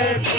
Oh,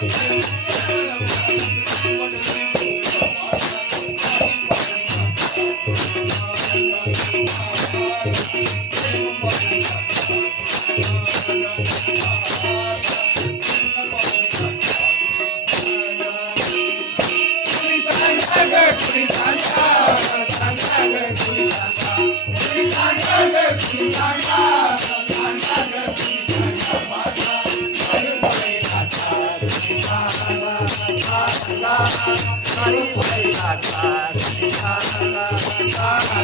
Música